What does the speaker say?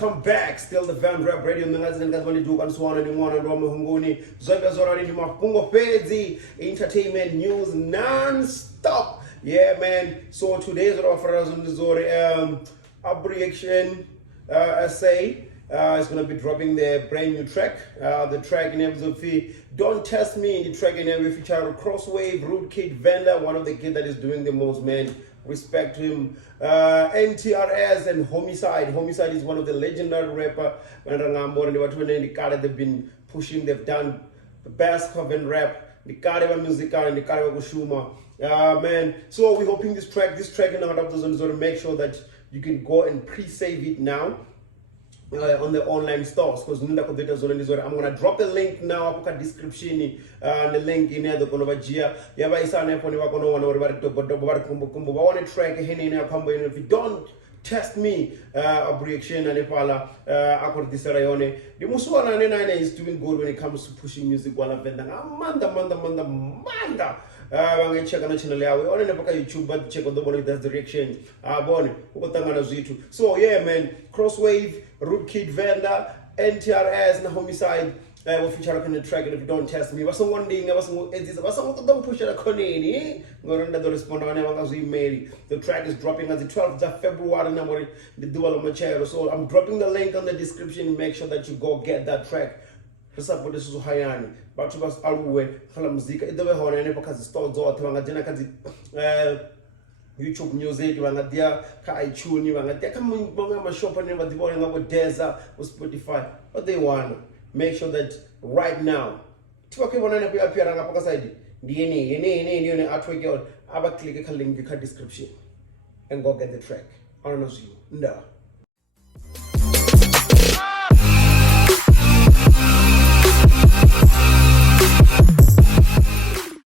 Welcome back. Still the Venda Radio magazine that when do and so on and one and Roma Hunguni. Zogas already in Mapungo Fezi entertainment news non-stop. Yeah, man. So today's offer on the Zori Aubreaction Rsa. It's gonna be dropping the brand new track. The track in episode Don't Test Me. The track in every feature Crosswavee, Rootkid, Venda, one of the kids that is doing the most, man. Respect to him. Ntrs and Homiecide. Homiecide is one of the legendary rapper. They've been pushing. They've done the best cover and rap. The Kariba music and the Kariba Kushuma. Man. So we're hoping this track in out of the zone, so make sure that you can go and pre-save it now. On the online stores, because I'm gonna drop the link now in the description. The link in there, the Konovajia. If you don't test me, Aubreaction and Nepala, the Muswana is doing good when it comes to pushing music. While I'm Manda. Check on the channel. We only never YouTube, but check on the one that's direction. So yeah, man, Crosswavee, Rootkid, Venda, Ntrs, and Homiecide. Will feature on the track, and if you don't test me, was one thing. Don't push it. The track is dropping on the 12th of February. The dual of my chair. So I'm dropping the link on the description. Make sure that you go get that track. Support this is Hayani, but you must always music. It doesn't hold any because it's stores or YouTube music. You want to iTunes, you want to come on my shop and never devoting over Desert or Spotify. What they want, make sure that right now, click a link in the description and go get the track. I don't know you. No.